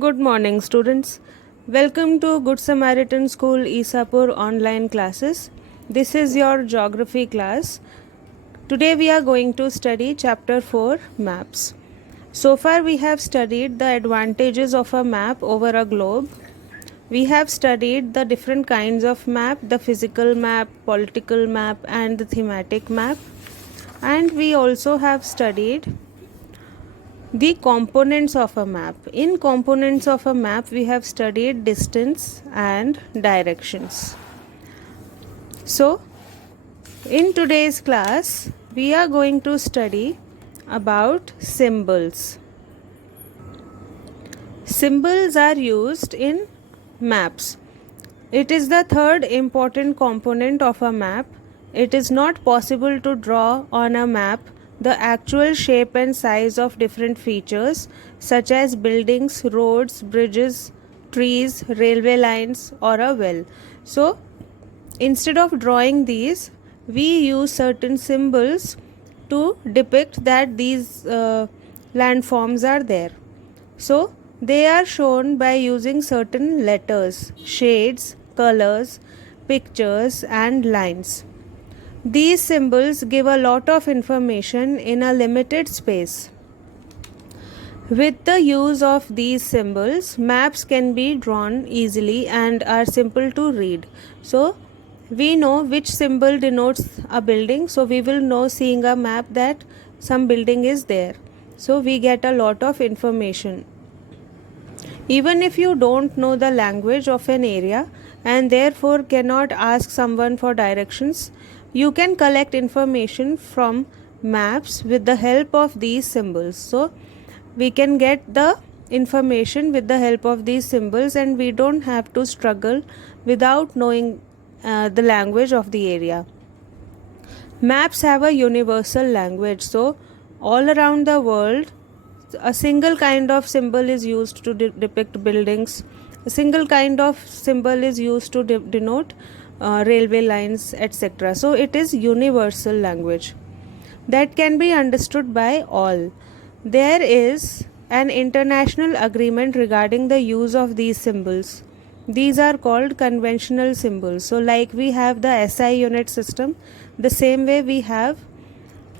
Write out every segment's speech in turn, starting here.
Good morning, students. Welcome to Good Samaritan School Isapur online classes. This is your geography class. Today we are going to study chapter 4 maps. So far we have studied the advantages of a map over a globe. We have studied the different kinds of map, the physical map, political map and the thematic map. And we also have studied the components of a map. In components of a map, we have studied distance and directions. So, in today's class, we are going to study about symbols. Symbols are used in maps. It is the third important component of a map. It is not possible to draw on a map the actual shape and size of different features such as buildings, roads, bridges, trees, railway lines, or a well. So, instead of drawing these, we use certain symbols to depict that these landforms are there. So, they are shown by using certain letters, shades, colors, pictures, and lines. These symbols give a lot of information in a limited space. With the use of these symbols, maps can be drawn easily and are simple to read. So, we know which symbol denotes a building, so we will know seeing a map that some building is there. So, we get a lot of information. Even if you don't know the language of an area and therefore cannot ask someone for directions, you can collect information from maps with the help of these symbols. So, we can get the information with the help of these symbols and we don't have to struggle without knowing the language of the area. Maps have a universal language, so all around the world, a single kind of symbol is used to depict buildings. A single kind of symbol is used to denote railway lines, etc. So it is universal language that can be understood by all. There is an international agreement regarding the use of these symbols. These are called conventional symbols. So like we have the SI unit system, the same way we have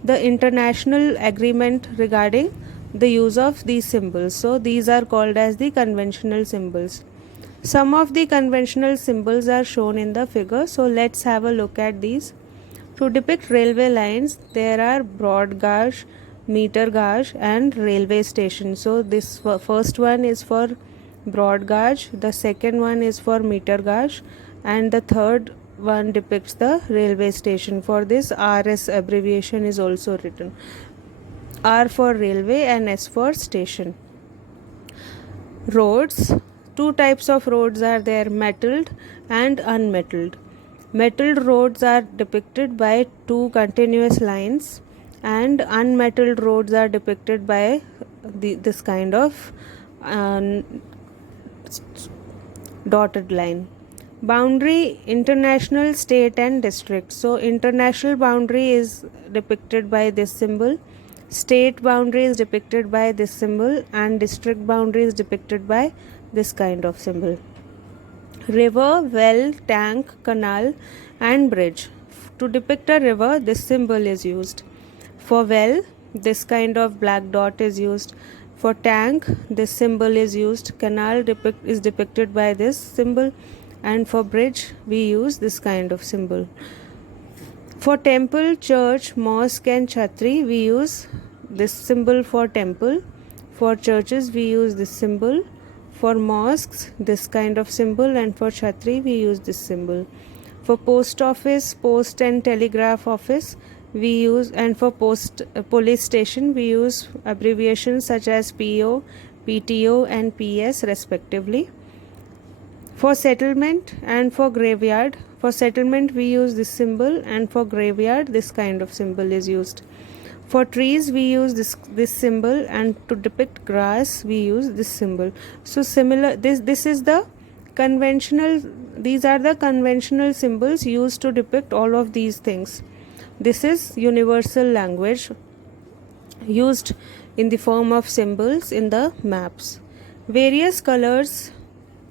the international agreement regarding the use of these symbols. So these are called as the conventional symbols. Some of the conventional symbols are shown in the figure. So let's have a look at these. To depict railway lines, there are broad gauge, meter gauge and railway station. So this first one is for broad gauge, the second one is for meter gauge and the third one depicts the railway station. For this, RS abbreviation is also written. R for railway and S for station. Roads. Two types of roads are there, metalled and unmetalled. Metalled roads are depicted by two continuous lines and unmetalled roads are depicted by this kind of dotted line. Boundary, international, state and district. So international boundary is depicted by this symbol, state boundary is depicted by this symbol and district boundary is depicted by this kind of symbol. River, well, tank, canal and bridge. To depict a river, this symbol is used. For well, this kind of black dot is used. For tank, this symbol is used. Canal is depicted by this symbol and for bridge we use this kind of symbol. For temple, church, mosque and chhatri we use this symbol for temple. For churches we use this symbol. For mosques this kind of symbol and for chhatri we use this symbol. For post office, post and telegraph office we use, and for police station we use abbreviations such as PO, PTO and PS respectively. For settlement and for graveyard, for settlement we use this symbol and for graveyard this kind of symbol is used. For trees we use this symbol and to depict grass we use this symbol. So similar, this is the conventional, these are the conventional symbols used to depict all of these things. This is universal language used in the form of symbols in the maps. Various colors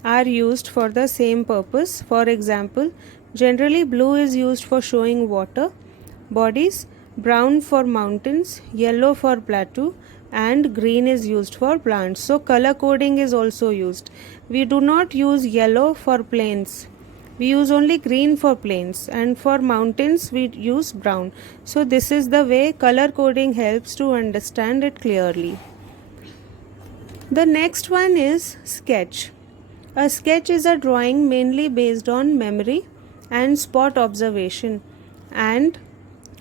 are used for the same purpose. For example, generally blue is used for showing water bodies, brown for mountains, yellow for plateau, and green is used for plants. So color coding is also used. We do not use yellow for plains. We use only green for plains, and for mountains we use brown. So this is the way color coding helps to understand it clearly. The next one is sketch. A sketch is a drawing mainly based on memory and spot observation and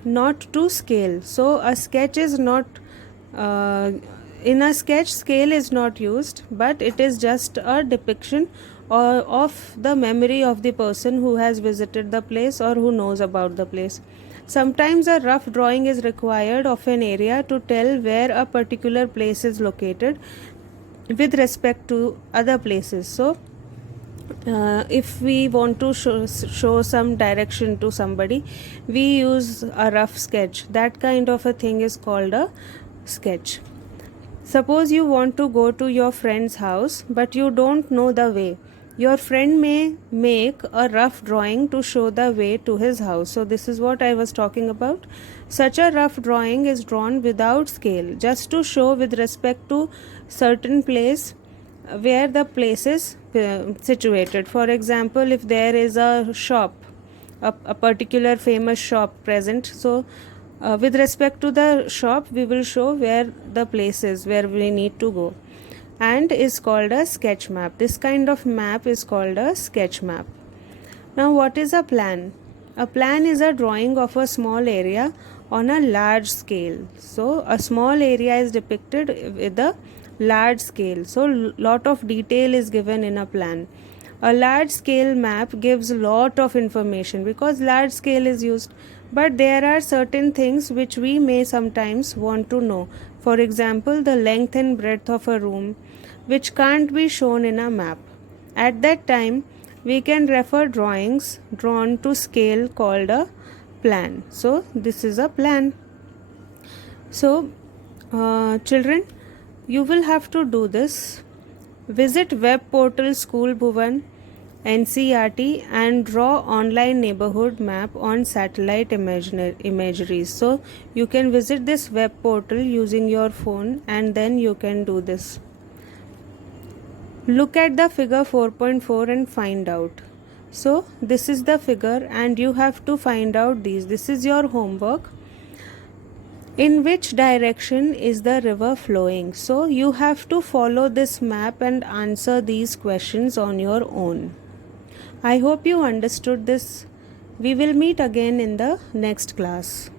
not to scale. So a sketch is not in a sketch scale is not used, but it is just a depiction of the memory of the person who has visited the place or who knows about the place. Sometimes a rough drawing is required of an area to tell where a particular place is located with respect to other places. So if we want to show some direction to somebody, we use a rough sketch. That kind of a thing is called a sketch. Suppose you want to go to your friend's house but you don't know the way. Your friend may make a rough drawing to show the way to his house. So this is what I was talking about. Such a rough drawing is drawn without scale, just to show with respect to certain place where the place is situated. For example, if there is a shop, a particular famous shop present, so with respect to the shop we will show where the place is where we need to go, and is called a sketch map. This kind of map is called a sketch map. Now what is a plan? A plan is a drawing of a small area on a large scale. So a small area is depicted with a large scale. So lot of detail is given in a plan. A large scale map gives lot of information because large scale is used, but there are certain things which we may sometimes want to know. For example, the length and breadth of a room, which can't be shown in a map. At that time we can refer drawings drawn to scale called a plan. So this is a plan. So children, you will have to do this. Visit web portal School Bhuvan NCERT and draw online neighborhood map on satellite imageries. So you can visit this web portal using your phone and then you can do this. Look at the figure 4.4 and find out. So this is the figure and you have to find out these. This is your homework. In which direction is the river flowing? So you have to follow this map and answer these questions on your own. I hope you understood this. We will meet again in the next class.